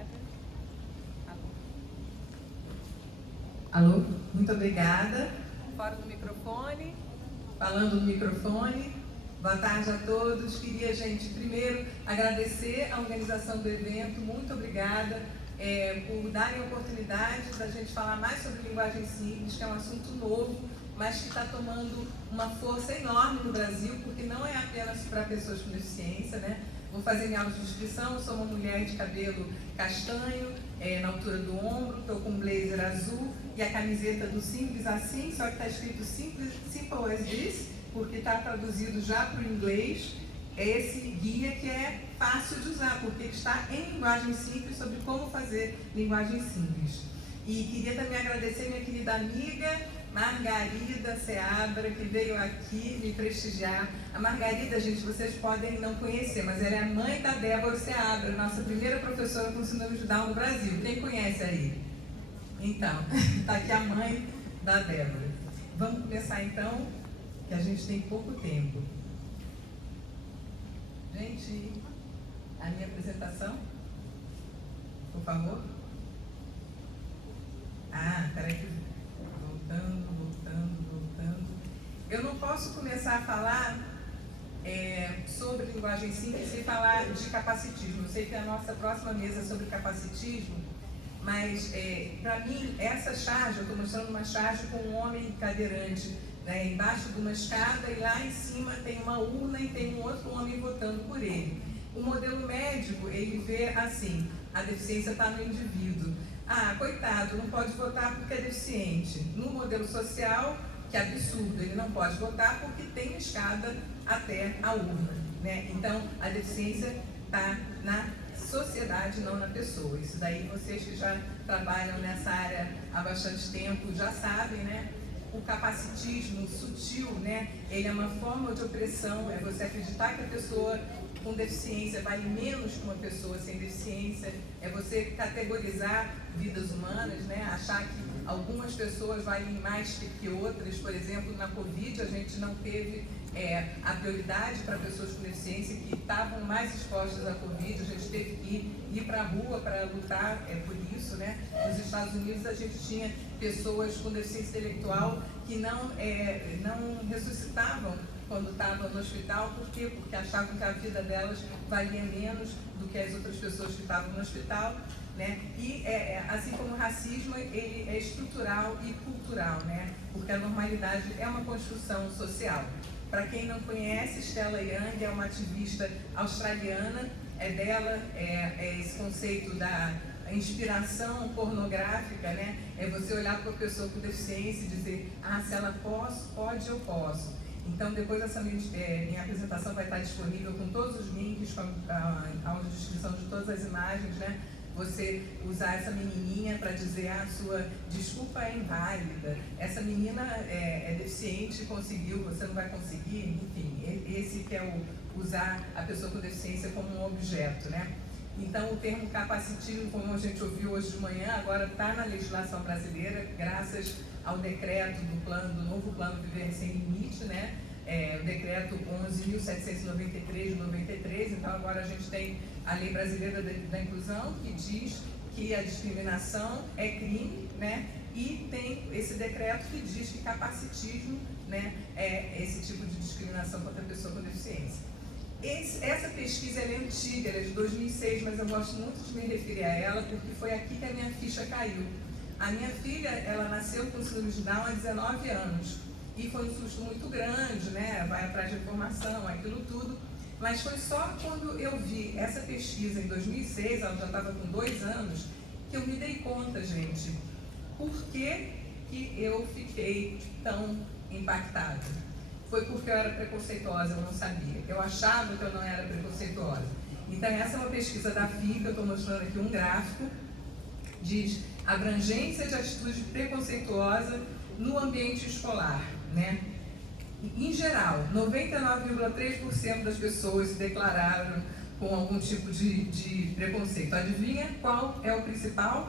Obrigada. Alô, muito obrigada. Fora do microfone. Falando no microfone. Boa tarde a todos. Queria, gente, primeiro agradecer a organização do evento. Muito obrigada por darem a oportunidade da gente falar mais sobre linguagem simples, que é um assunto novo, mas que está tomando uma força enorme no Brasil, porque não é apenas para pessoas com deficiência, né? Vou fazer minha autodescrição. Sou uma mulher de cabelo castanho, na altura do ombro, estou com um blazer azul e a camiseta do Simples Assim, só que está escrito Simple as This, porque está traduzido já para o inglês. É esse guia que é fácil de usar, porque está em linguagem simples sobre como fazer linguagem simples. E queria também agradecer minha querida amiga Margarida Seabra, que veio aqui me prestigiar. A Margarida, gente, vocês podem não conhecer, mas ela é a mãe da Débora Seabra, nossa primeira professora com síndrome de Down no Brasil. Quem conhece aí? Então, está aqui a mãe da Débora. Vamos começar então, que a gente tem pouco tempo. Gente, a minha apresentação, por favor. Peraí que... Voltando. Eu não posso começar a falar sobre linguagem simples sem falar de capacitismo. Eu sei que a nossa próxima mesa é sobre capacitismo, mas para mim, essa charge, eu estou mostrando uma charge com um homem cadeirante, né, embaixo de uma escada, e lá em cima tem uma urna e tem um outro homem votando por ele. O modelo médico, ele vê assim: a deficiência está no indivíduo. Coitado, não pode votar porque é deficiente. No modelo social, que é absurdo, ele não pode votar porque tem escada até a urna, né? Então, a deficiência está na sociedade, não na pessoa. Isso daí vocês que já trabalham nessa área há bastante tempo já sabem, né? O capacitismo sutil, né? Ele é uma forma de opressão, é você acreditar que a pessoa com deficiência vale menos que uma pessoa sem deficiência, é você categorizar vidas humanas, né? Achar que algumas pessoas valem mais que outras. Por exemplo, na Covid a gente não teve a prioridade para pessoas com deficiência que estavam mais expostas à Covid, a gente teve que ir para a rua para lutar por isso, né? Nos Estados Unidos a gente tinha pessoas com deficiência intelectual que não ressuscitavam quando estavam no hospital. Por quê? Porque achavam que a vida delas valia menos do que as outras pessoas que estavam no hospital, né? E assim como o racismo, ele é estrutural e cultural, né? Porque a normalidade é uma construção social. Para quem não conhece, Stella Young é uma ativista australiana, dela esse conceito da inspiração pornográfica, né? É você olhar para uma pessoa com deficiência e dizer: se ela pode, eu posso. Então, depois essa minha apresentação vai estar disponível com todos os links, com a audiodescrição de todas as imagens, né? Você usar essa menininha para dizer: a sua desculpa é inválida, essa menina é deficiente, conseguiu, você não vai conseguir, enfim, esse que é usar a pessoa com deficiência como um objeto, né? Então, o termo capacitismo, como a gente ouviu hoje de manhã, agora está na legislação brasileira, graças ao decreto do novo plano Viver Sem Limite, né? O decreto 11.793 de 93. Então, agora a gente tem a Lei Brasileira da Inclusão, que diz que a discriminação é crime, né? E tem esse decreto que diz que capacitismo, né, é esse tipo de discriminação contra a pessoa com deficiência. Essa pesquisa é antiga, ela é de 2006, mas eu gosto muito de me referir a ela porque foi aqui que a minha ficha caiu. A minha filha, ela nasceu com síndrome de Down há 19 anos e foi um susto muito grande, né? Vai atrás de informação, aquilo tudo. Mas foi só quando eu vi essa pesquisa em 2006, ela já estava com 2 anos, que eu me dei conta, gente, por que eu fiquei tão impactada. Foi porque eu era preconceituosa, eu não sabia. Eu achava que eu não era preconceituosa. Então, essa é uma pesquisa da FICA, eu estou mostrando aqui um gráfico, diz abrangência de atitude preconceituosa no ambiente escolar, né? Em geral, 99,3% das pessoas se declararam com algum tipo de preconceito. Adivinha qual é o principal?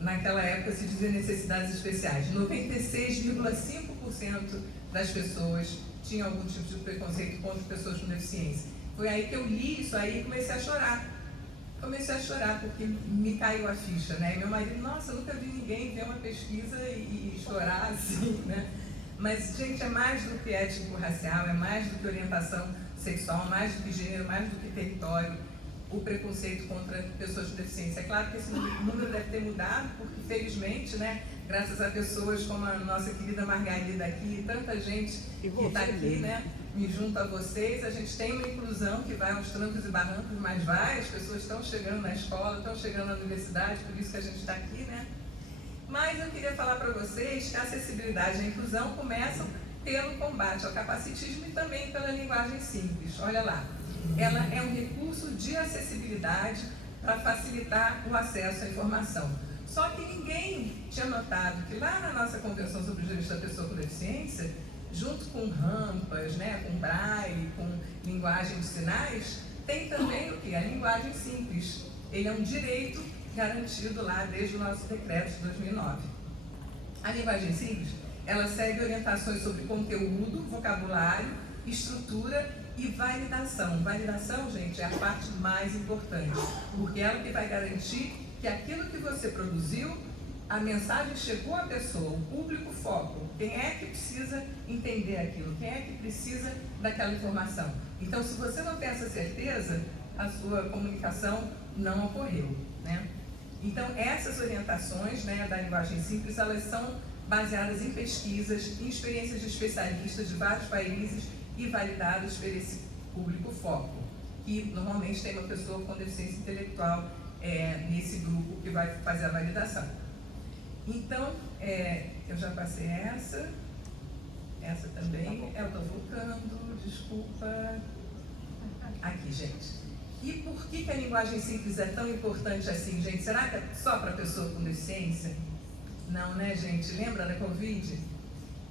Naquela época se dizia necessidades especiais. 96,5% das pessoas tinham algum tipo de preconceito contra pessoas com deficiência. Foi aí que eu li isso aí e comecei a chorar. comecei a chorar, porque me caiu a ficha, né? E meu marido, nossa, eu nunca vi ninguém ver uma pesquisa e chorar assim, né? Mas, gente, é mais do que étnico-racial, é mais do que orientação sexual, mais do que gênero, mais do que território, o preconceito contra pessoas com deficiência. É claro que esse número deve ter mudado, porque, felizmente, né, graças a pessoas como a nossa querida Margarida aqui, e tanta gente que está aqui, né, me junto a vocês, a gente tem uma inclusão que vai aos trancos e barrancos, mas vai, as pessoas estão chegando na escola, estão chegando na universidade, por isso que a gente está aqui, né? Mas eu queria falar para vocês que a acessibilidade e a inclusão começam pelo combate ao capacitismo e também pela linguagem simples. Olha lá, ela é um recurso de acessibilidade para facilitar o acesso à informação. Só que ninguém tinha notado que lá na nossa Convenção sobre os Direitos da Pessoa com Deficiência, junto com rampas, né, com braille, com linguagem de sinais, tem também o que? A linguagem simples. Ele é um direito garantido lá desde o nosso decreto de 2009. A linguagem simples, ela segue orientações sobre conteúdo, vocabulário, estrutura e validação. Validação, gente, é a parte mais importante, porque é o que vai garantir que aquilo que você produziu, a mensagem chegou à pessoa, o público foco. Quem é que precisa entender aquilo? Quem é que precisa daquela informação? Então, se você não tem essa certeza, a sua comunicação não ocorreu, né? Então, essas orientações, né, da linguagem simples, elas são baseadas em pesquisas, em experiências de especialistas de vários países e validadas por esse público foco, que normalmente tem uma pessoa com deficiência intelectual nesse grupo que vai fazer a validação. Então, eu já passei essa também, eu estou voltando, desculpa. Aqui, gente. E por que a linguagem simples é tão importante assim, gente? Será que é só para pessoa com deficiência? Não, né, gente? Lembra da Covid?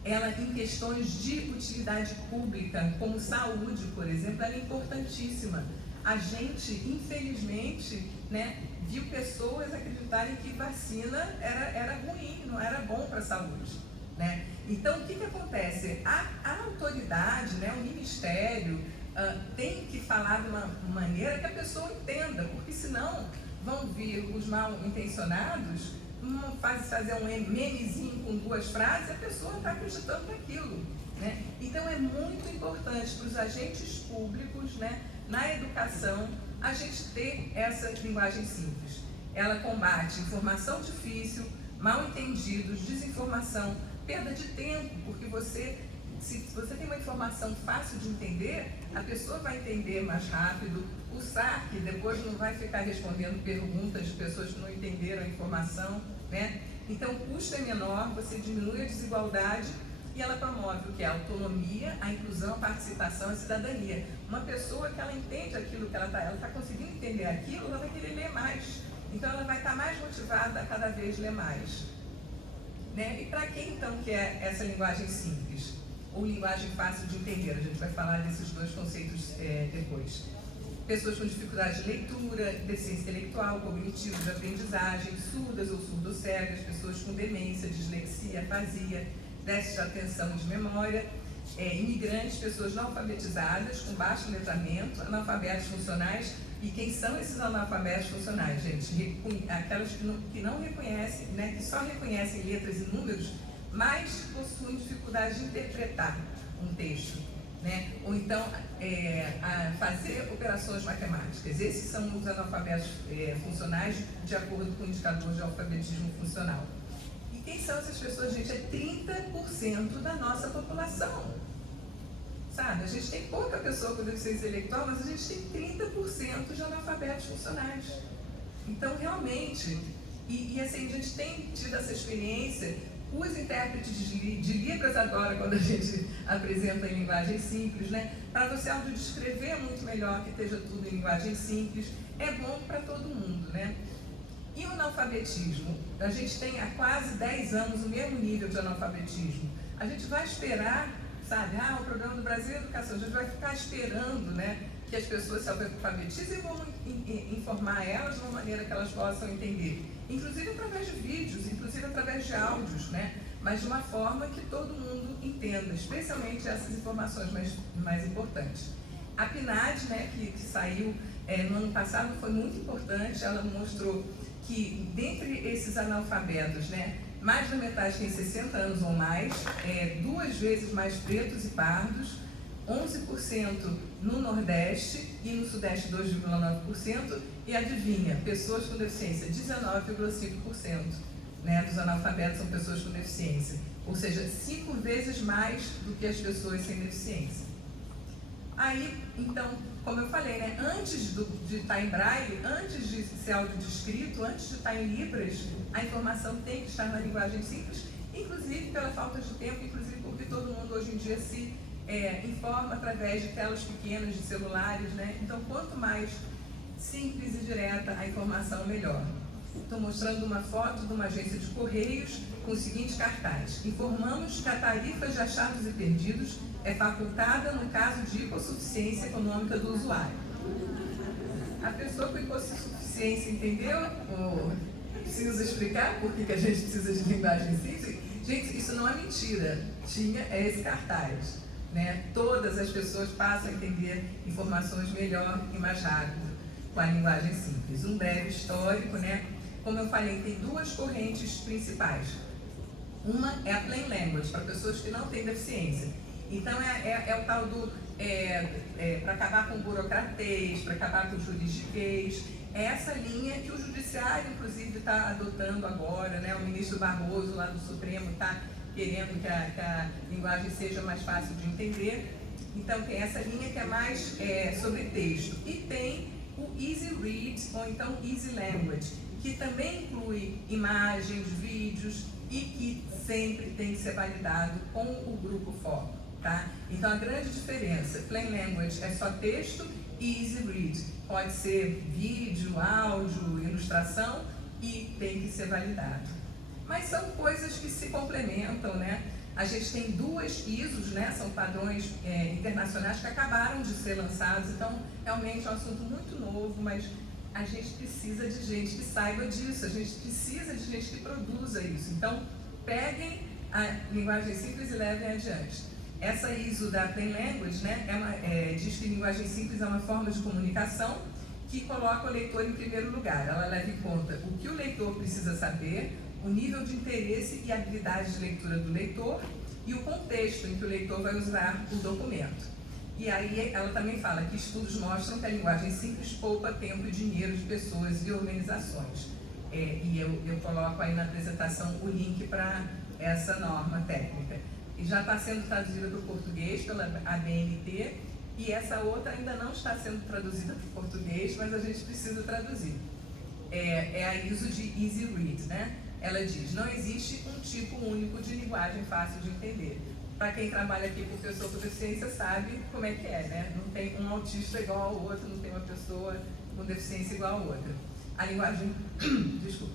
Ela, em questões de utilidade pública, como saúde, por exemplo, ela é importantíssima. A gente, infelizmente, né, viu pessoas acreditarem que vacina era ruim, não era bom para a saúde, né? Então, o que acontece? A autoridade, né, o Ministério, tem que falar de uma maneira que a pessoa entenda, porque senão vão vir os mal intencionados, fazer um memezinho com 2 frases, a pessoa está acreditando naquilo, né? Então é muito importante para os agentes públicos, né, na educação, a gente ter essa linguagem simples. Ela combate informação difícil, mal entendidos, desinformação, perda de tempo, porque se você tem uma informação fácil de entender, a pessoa vai entender mais rápido, o saque depois não vai ficar respondendo perguntas de pessoas que não entenderam a informação, né? Então o custo é menor, você diminui a desigualdade e ela promove o que é a autonomia, a inclusão, a participação e a cidadania. Uma pessoa que ela entende aquilo que ela está conseguindo entender aquilo, ela vai querer ler mais. Então ela vai estar mais motivada a cada vez ler mais, né? E para quem então que é essa linguagem simples? Ou linguagem fácil de entender? A gente vai falar desses 2 conceitos depois. Pessoas com dificuldade de leitura, deficiência intelectual, cognitiva, de aprendizagem, surdas ou surdo-cegas, pessoas com demência, dislexia, afasia, déficit de atenção e de memória, imigrantes, pessoas não alfabetizadas, com baixo letramento, analfabetos funcionais. E quem são esses analfabetos funcionais, gente? Aquelas que não reconhecem, né, que só reconhecem letras e números, mas possuem dificuldade de interpretar um texto, né? Ou então a fazer operações matemáticas. Esses são os analfabetos funcionais de acordo com o indicador de alfabetismo funcional. E quem são essas pessoas, gente? É 30% da nossa população. Sabe? A gente tem pouca pessoa com deficiência intelectual, mas a gente tem 30% de analfabetos funcionais. Então, realmente, e assim, a gente tem tido essa experiência. Os intérpretes de Libras agora, quando a gente apresenta em linguagem simples, né? Para você audiodescrever muito melhor, que esteja tudo em linguagem simples, é bom para todo mundo, né? E o analfabetismo? A gente tem há quase 10 anos o mesmo nível de analfabetismo. A gente vai esperar, sabe? O problema do Brasil é a educação. A gente vai ficar esperando, né, que as pessoas se alfabetizem e vamos informar elas de uma maneira que elas possam entender. Inclusive através de vídeos, inclusive através de áudios, né? Mas de uma forma que todo mundo entenda, especialmente essas informações mais importantes. A PNAD, né, que saiu no ano passado foi muito importante. Ela mostrou que, dentre esses analfabetos, né, mais da metade tem 60 anos ou mais, 2 vezes mais pretos e pardos, 11% no Nordeste e no Sudeste 2,9%, e adivinha, pessoas com deficiência, 19,5%, né, dos analfabetos são pessoas com deficiência, ou seja, 5 vezes mais do que as pessoas sem deficiência. Aí, então, como eu falei, né, antes de estar em braille, antes de ser audiodescrito, antes de estar em libras, a informação tem que estar na linguagem simples, inclusive pela falta de tempo, inclusive porque todo mundo hoje em dia se informa através de telas pequenas, de celulares, né? Então, quanto mais simples e direta a informação, melhor. Estou mostrando uma foto de uma agência de correios com o seguinte cartaz: informamos que a tarifa de achados e perdidos é facultada no caso de hipossuficiência econômica do usuário. A pessoa com hipossuficiência entendeu? Ou preciso explicar por que a gente precisa de linguagem simples? Gente, isso não é mentira. Tinha esse cartaz, né? Todas as pessoas passam a entender informações melhor e mais rápido com a linguagem simples. Um breve histórico, né? Como eu falei, tem 2 correntes principais. Uma é a Plain Language, para pessoas que não têm deficiência. Então, é o tal do... para acabar com burocratês, para acabar com juridiquês. É essa linha que o Judiciário, inclusive, está adotando agora, né? O ministro Barroso, lá do Supremo, está querendo que a linguagem seja mais fácil de entender. Então, tem essa linha que é mais sobre texto. E tem o Easy Read, ou então Easy Language, que também inclui imagens, vídeos e que sempre tem que ser validado com o grupo foco, tá? Então, a grande diferença, Plain Language é só texto e Easy Read pode ser vídeo, áudio, ilustração e tem que ser validado. Mas são coisas que se complementam, né? A gente tem 2 ISOs, né? São padrões internacionais que acabaram de ser lançados, então realmente é um assunto muito novo, mas a gente precisa de gente que saiba disso, a gente precisa de gente que produza isso. Então, peguem a linguagem simples e levem adiante. Essa ISO da Plain Language, né, diz que linguagem simples é uma forma de comunicação que coloca o leitor em primeiro lugar. Ela leva em conta o que o leitor precisa saber, o nível de interesse e habilidade de leitura do leitor e o contexto em que o leitor vai usar o documento. E aí ela também fala que estudos mostram que a linguagem simples poupa tempo e dinheiro de pessoas e organizações. E eu coloco aí na apresentação o link para essa norma técnica. E já está sendo traduzida para o português pela ABNT, e essa outra ainda não está sendo traduzida para o português, mas a gente precisa traduzir. É a ISO de Easy Read, né? Ela diz: não existe um tipo único de linguagem fácil de entender. Para quem trabalha aqui com pessoa com deficiência sabe como é que é, né? Não tem um autista igual ao outro, não tem uma pessoa com deficiência igual a outra. A linguagem... Desculpa.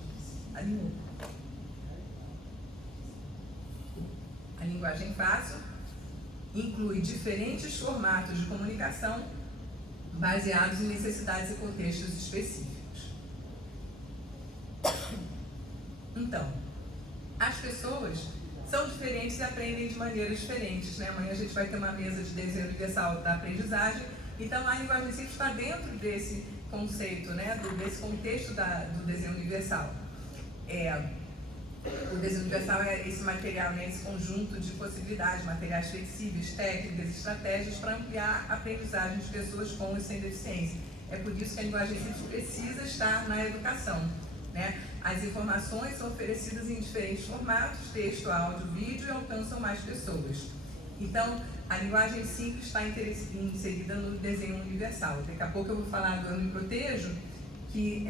A linguagem fácil inclui diferentes formatos de comunicação baseados em necessidades e contextos específicos. Então, as pessoas são diferentes e aprendem de maneiras diferentes, né? Amanhã a gente vai ter uma mesa de desenho universal da aprendizagem, então a linguagem simples está dentro desse conceito, né? Desse contexto do desenho universal. O desenho universal é esse material, né? Esse conjunto de possibilidades, materiais flexíveis, técnicas, estratégias para ampliar a aprendizagem de pessoas com e sem deficiência. É por isso que a linguagem simples precisa estar na educação, né? As informações são oferecidas em diferentes formatos, texto, áudio, vídeo, e alcançam mais pessoas. Então, a linguagem simples está inserida no desenho universal. Daqui a pouco eu vou falar do Eu Me Protejo, que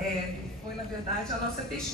foi, na verdade, a nossa pesquisa.